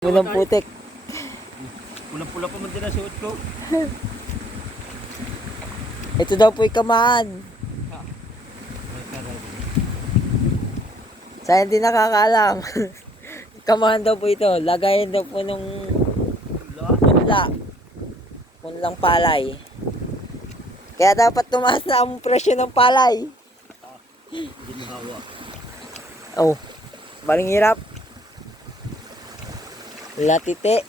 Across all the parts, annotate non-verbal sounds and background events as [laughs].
Unang putik. Pula-pula pa man din ang suot ko. Ito daw po'y kamaan. Sa hindi nakakaalam. [laughs] kamaan daw po ito. Lagayin daw po nung punla. Punlang palay. Kaya dapat tumaas na ang presyo ng palay. Hindi mahawa. Oh, baling hirap. Latite.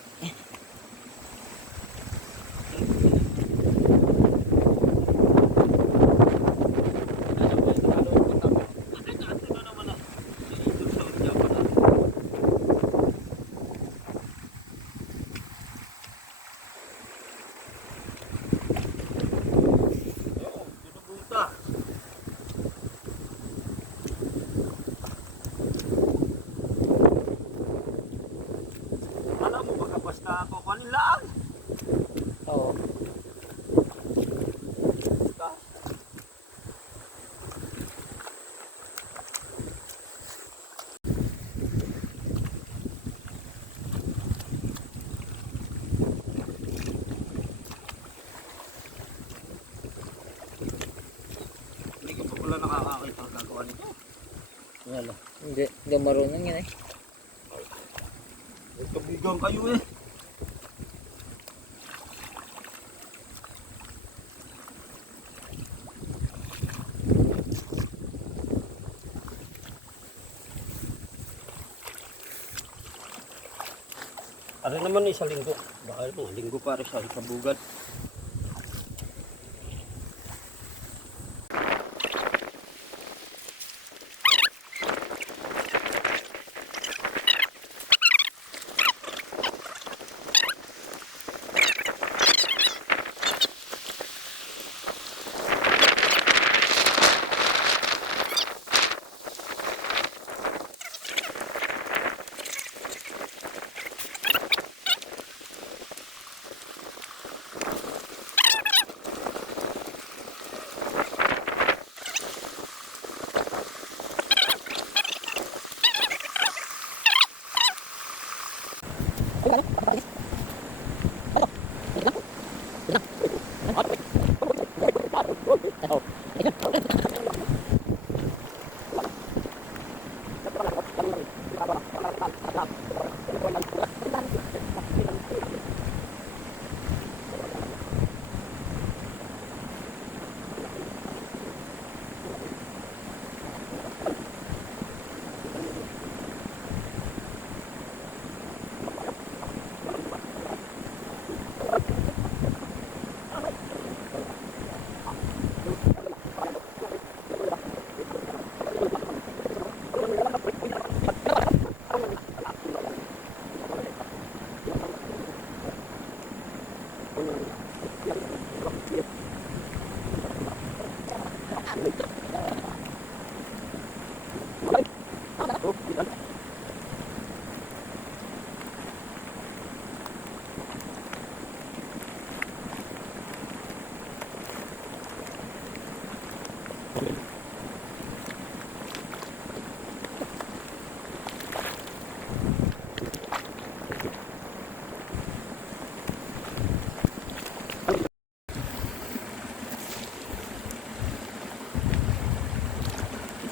Alam mo baka basta ako kanilaan. Oo. Hindi ko pa pala nakakakita ang gagawa nito. Wala. Hindi, hindi marunong yan eh. Nagkabigang kayo eh. Ano naman isang linggo? Baka mga linggo para sa kabugat. Ito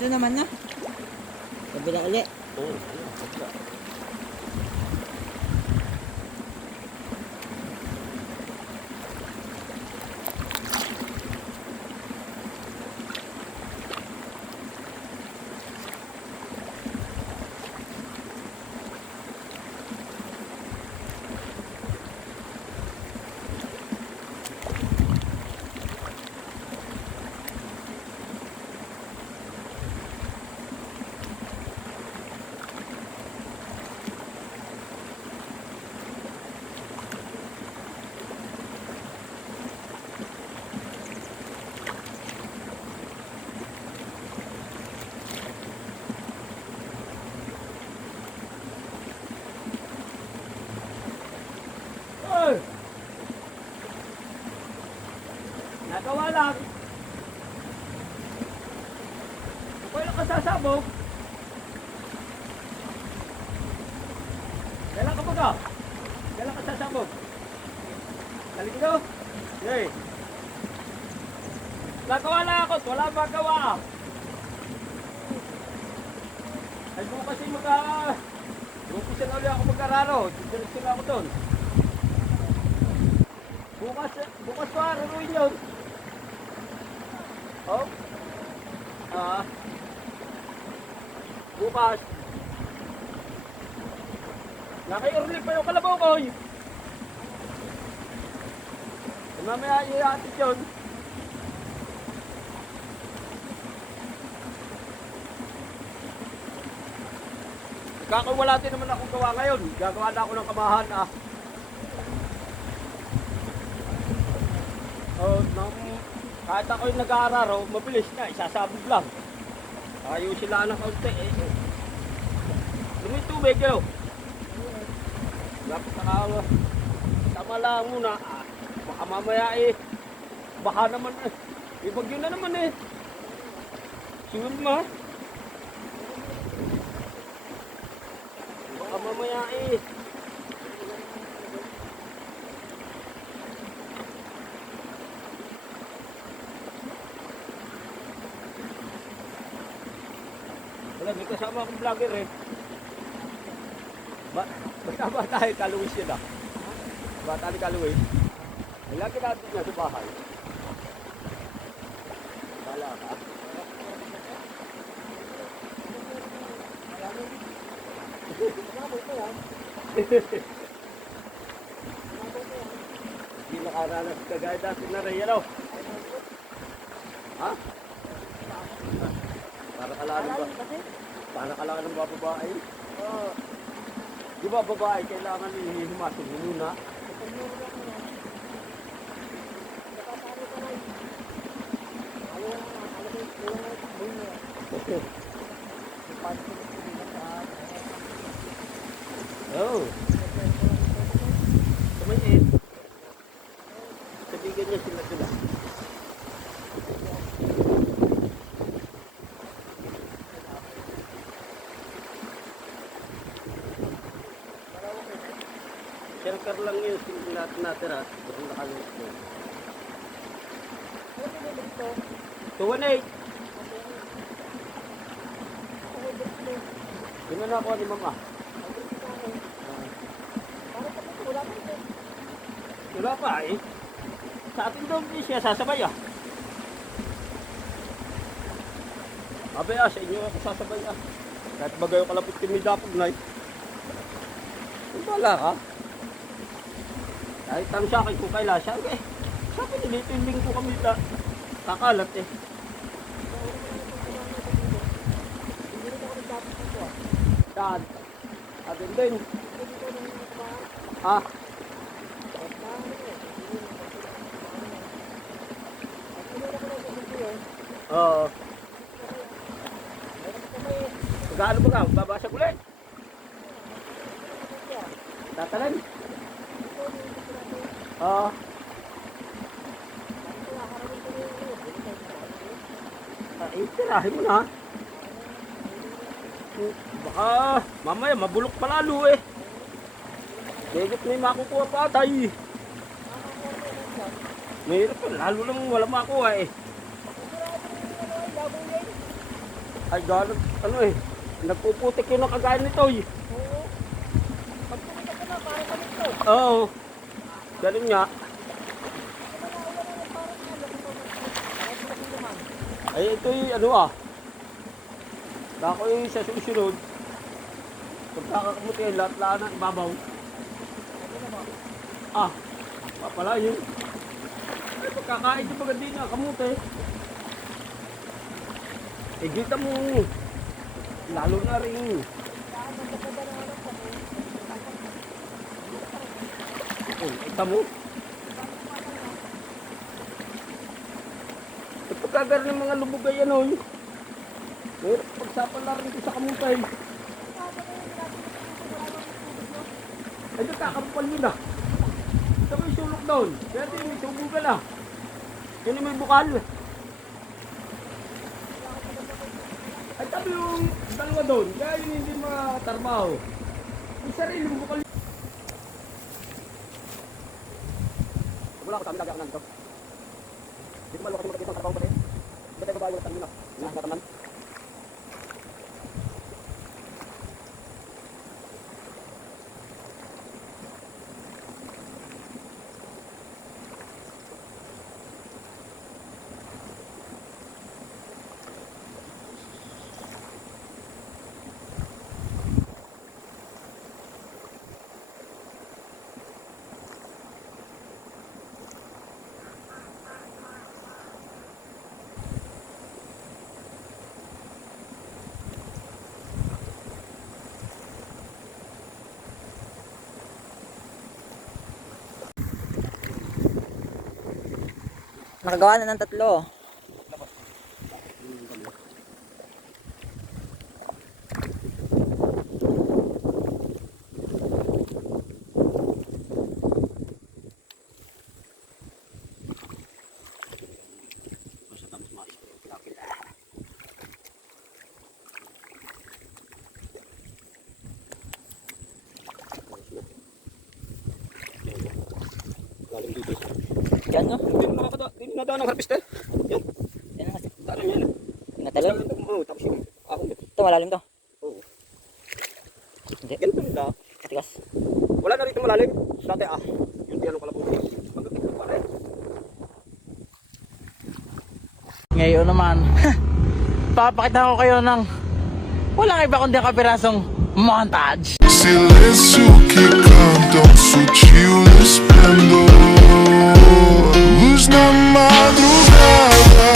Naman na. Kabila ulit. Oo. Oy! ka sasabog. Kailan ka baga? Kailan ka sasabog? Dali ko. Yay. Nakawa ako. Wala bagawa. Ay mo kasi magka... Ah, bukas na ulit ako magkararo. Diretso na ako doon. Bukas, bukas pa, raruin yun. Oh? Ah. Uh. Bukas. Naka-early pa yung kalabaw ko. Eh, Mamaya ihatid yun. Kakawala din naman akong gawa ngayon. Gagawa na ako ng kamahan ah. Oh, nang, kahit ako yung nag-aararo, mabilis na, isasabog lang. Ayaw sila ng kaunti eh. Lumit tubig yun. Dapat nakawa. Tama lang muna. Ah, baka mamaya eh. Baka naman eh. Ibag yun na naman eh. Sunod mo. Baka mamaya eh. Wala, may kasama akong vlogger eh. Ba basta ba tayo kaluwis yun ah? Bata ni kaluwis. Ay, lagi natin niya sa bahay. Wala ka. Hindi nakaranas kagaya dati na rin yan. Ha? Para kalahan ba? Para kalahan ng mga babae? Di ba babae kailangan hihimasok muna? Oh. Shelter lang yun, sila natin natira. Pero nakalit mo. Tuwan eh. Yun na ako ni mama. Wala pa eh. Sa atin hindi siya sasabay ah. Abe ah, sa inyo ako sasabay ah. Kahit bagayo kalapit kami dapog na eh. Wala ka. Kahit ang sa akin kung kaila siya, eh. Sabi nilito yung lingko kami ta kakalat eh. Dad. Atin din. Ah. Oo. Gaano ba ka? Babasag ulit? Tatalan? Oo. Ah, eh, tirahin mo na. Baka mamaya mabulok pa lalo eh. Degit may makukuha pa tayo eh. Mahirap pa, lalo lang wala makuha eh. Ay, gano'n, ano eh, nagpuputik yun ang kagaya nito eh. Oo. Ganun nga. Ay, ito yung ano ah. Ako yung sa susunod. Pagkakamuti, lahat-lahat ng ibabaw. Ah, papala yun. Ay, pagkakain yung maganda din na kamuti. Eh, kita mo. Lalo na rin. Kita mo. At pagkagar ng mga lubugay yan, oh. Mayroon pagsapan na rin ko sa kamutay. Ay, nagkakampal yun ah. Ito may sulok doon. Kaya di, may subugan ah. Yun yung may bukal. Ay, tabi yung dalawa doon. Kaya yun hindi matarbaho. Isa rin yung bukal. Wala ko sa amin, lagi ako nandito. Hindi ko malukas yung makikita ang karapang pati. Ba't tayo babae yung tanong Nakagawa na ng tatlo. Basta tapos mais. Pinakit. Galing dito. Yan no? Hindi mo nakakada, nadaan ng harvester. Yan, Yan na kasi. daan yan. Natalon. Oo, tapos yung ahon. Ito malalim to. Oo. Hindi. Ganito nila. Katigas. Wala na rito malalim. Dati ah, yung tiyano pala po. Magkakita pa rin. Ngayon naman, papakita ko kayo ng walang iba kundi ang kapirasong montage. Silêncio que cantam sutil на madrugada